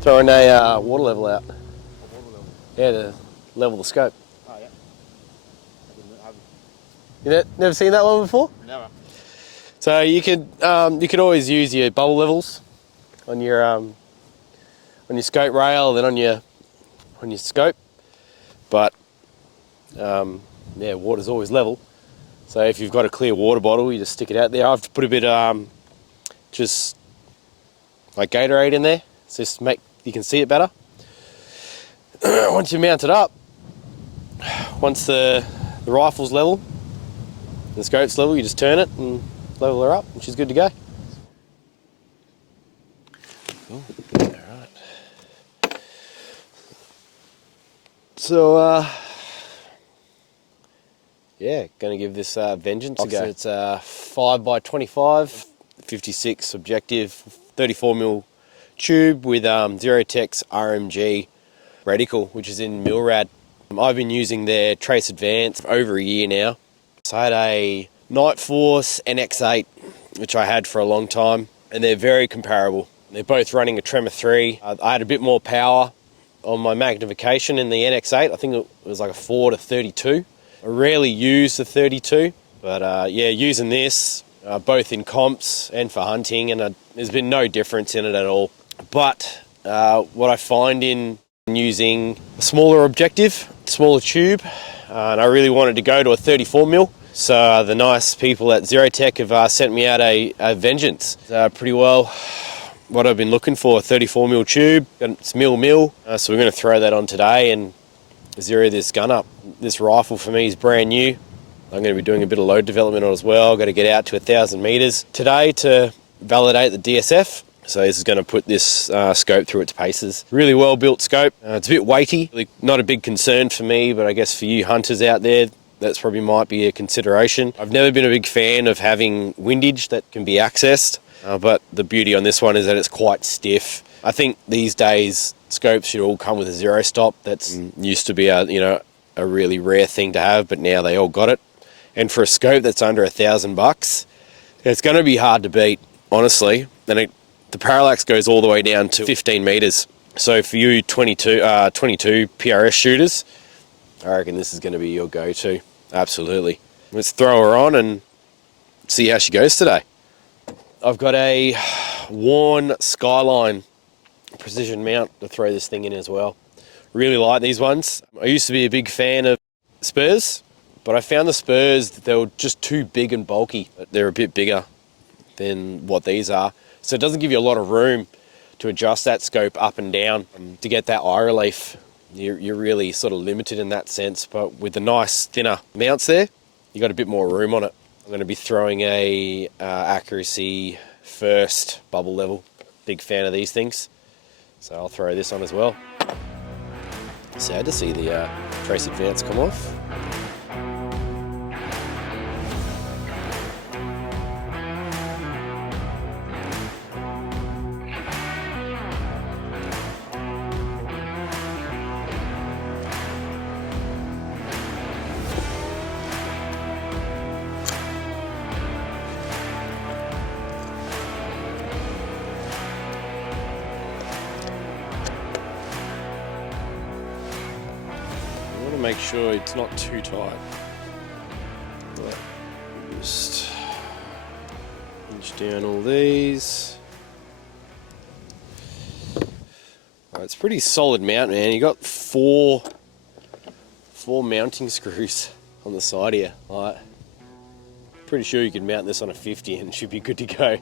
Throwing a water level out. Water level? Yeah, to level the scope. Oh, yeah. You never seen that one before? Never. So you could always use your bubble levels on your scope rail, then on your scope. But yeah, water's always level. So if you've got a clear water bottle, you just stick it out there. I've put a bit just like Gatorade in there, so just you can see it better. Once you mount it up, once the rifle's level, the scope's level, you just turn it and level her up, and she's good to go. Cool. All right. So yeah, going to give this Vengeance a go. It's a 5x25, 56 objective, 34mm tube with Zerotech's RMG reticle, which is in Milrad. I've been using their Trace Advance for over a year now. So I had a Night Force NX8, which I had for a long time, and they're very comparable. They're both running a Tremor 3. I had a bit more power on my magnification in the NX8. I think it was like a 4:32. I rarely use the 32, but yeah, using this, both in comps and for hunting, and there's been no difference in it at all. But what I find in using a smaller objective, smaller tube, and I really wanted to go to a 34mm, so the nice people at Zerotech have sent me out a Vengeance. Pretty well what I've been looking for, a 34mm tube. It's mil, so we're going to throw that on today and zero this gun up. This rifle for me is brand new. I'm going to be doing a bit of load development on it as well. I've got to get out to 1,000 metres today to validate the DSF. So this is going to put this scope through its paces. Really well built scope. It's a bit weighty, really not a big concern for me, but I guess for you hunters out there, that's probably might be a consideration. I've never been a big fan of having windage that can be accessed, but the beauty on this one is that it's quite stiff. I think these days scopes should all come with a zero stop. That's used to be a really rare thing to have, but now they all got it. And for a scope that's under $1,000, it's going to be hard to beat, honestly. And the parallax goes all the way down to 15 metres. So for you 22 PRS shooters, I reckon this is going to be your go-to. Absolutely. Let's throw her on and see how she goes today. I've got a Warne Skyline Precision Mount to throw this thing in as well. Really like these ones. I used to be a big fan of spurs, but I found the spurs, they were just too big and bulky. They're a bit bigger than what these are. So it doesn't give you a lot of room to adjust that scope up and down. To get that eye relief, you're really sort of limited in that sense. But with the nice thinner mounts there, you got a bit more room on it. I'm going to be throwing a accuracy first bubble level. Big fan of these things. So I'll throw this on as well. Sad to see the Trace Advance come off. Make sure it's not too tight. But just pinch down all these. Right, it's pretty solid mount, man. You got four mounting screws on the side here. Like, pretty sure you could mount this on a 50 and it should be good to go.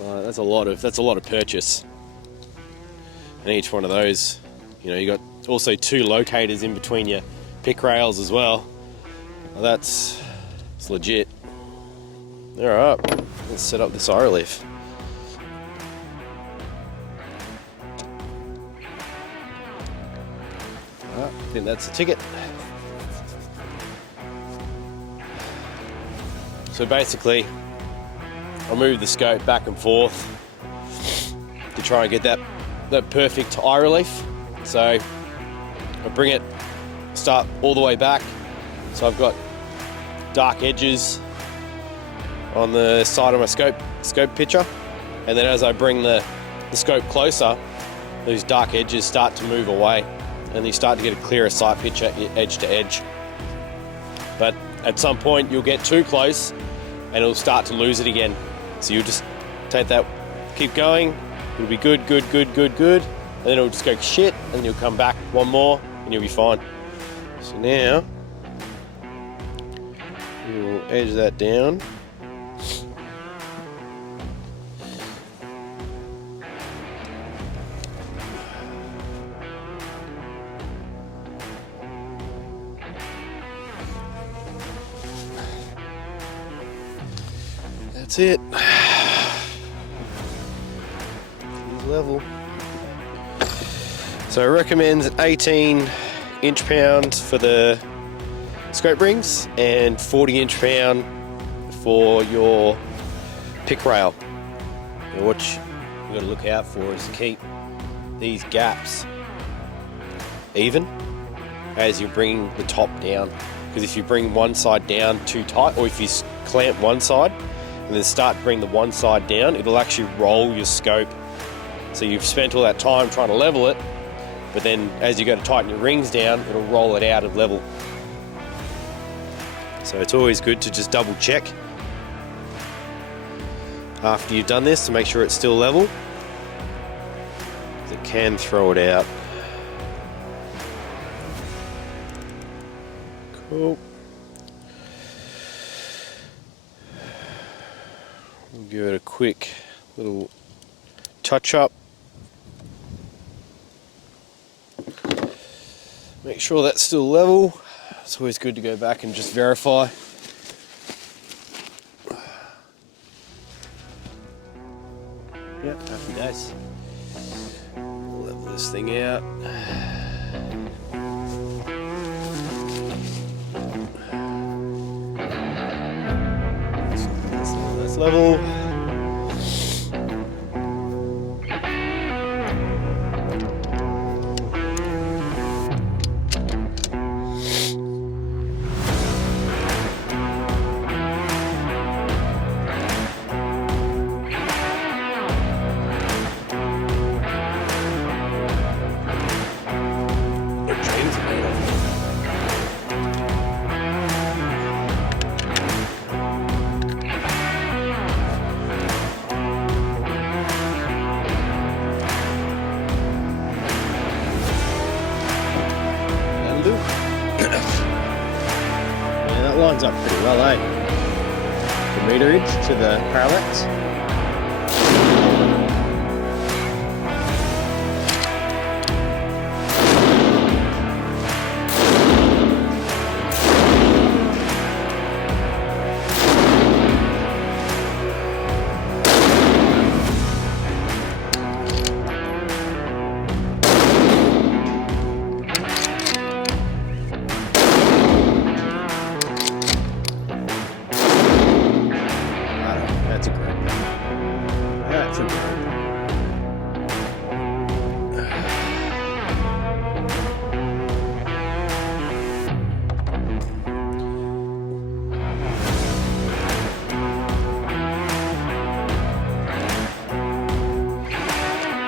That's a lot of purchase. And each one of those, you got also two locators in between your pick rails as well. It's legit. All right, let's set up this eye relief. I think that's a ticket. So basically, I'll move the scope back and forth to try and get that perfect eye relief. So I bring it, start all the way back. So I've got dark edges on the side of my scope picture. And then as I bring the scope closer, those dark edges start to move away and you start to get a clearer sight picture edge to edge. But at some point you'll get too close and it'll start to lose it again. So you'll just take that, keep going, it'll be good, and then it'll just go shit, and then you'll come back one more and you'll be fine. So now, we'll edge that down. That's it. He's level. So I recommend 18 inch-pound for the scope rings and 40 inch-pound for your pick rail. And what you got to look out for is to keep these gaps even as you bring the top down. Because if you bring one side down too tight, or if you clamp one side and then start to bring the one side down, it'll actually roll your scope. So you've spent all that time trying to level it, but then as you go to tighten your rings down, it'll roll it out of level. So it's always good to just double check after you've done this to make sure it's still level, because it can throw it out. Cool. We'll give it a quick little touch up. Make sure that's still level. It's always good to go back and just verify. Yep, happy days. Level this thing out. That's level. Yeah, that lines up pretty well, eh? The meterage to the parallax.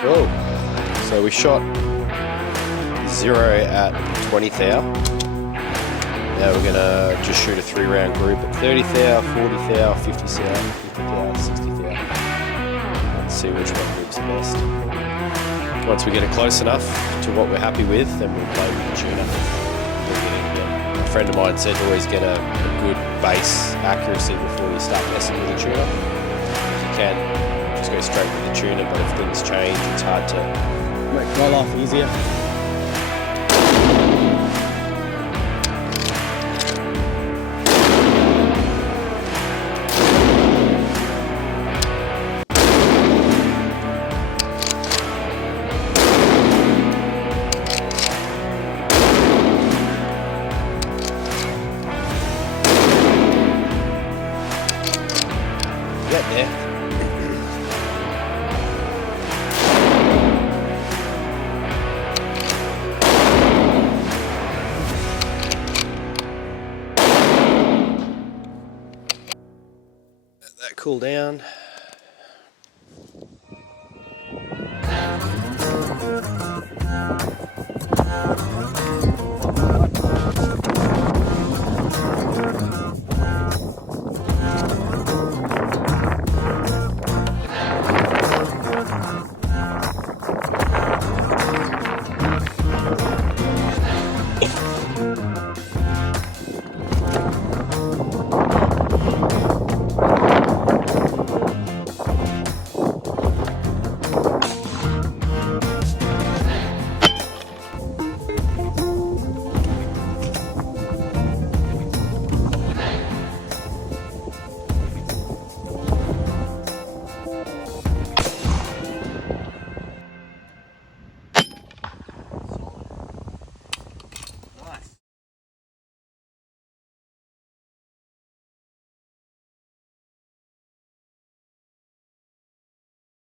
Cool. So we shot 0 at 20 thou. Now we're gonna just shoot a 3-round group at 30 thou, 40 thou, 50 thou, 50 thou, 60 thou. Let's see which one groups the best. Once we get it close enough to what we're happy with, then we'll play with the tuner. A friend of mine said to always get a good base accuracy before you start messing with the tuner. If you can, just go straight with the tuner, but if things change, it's hard to make roll off easier. Get there. Let that cool down.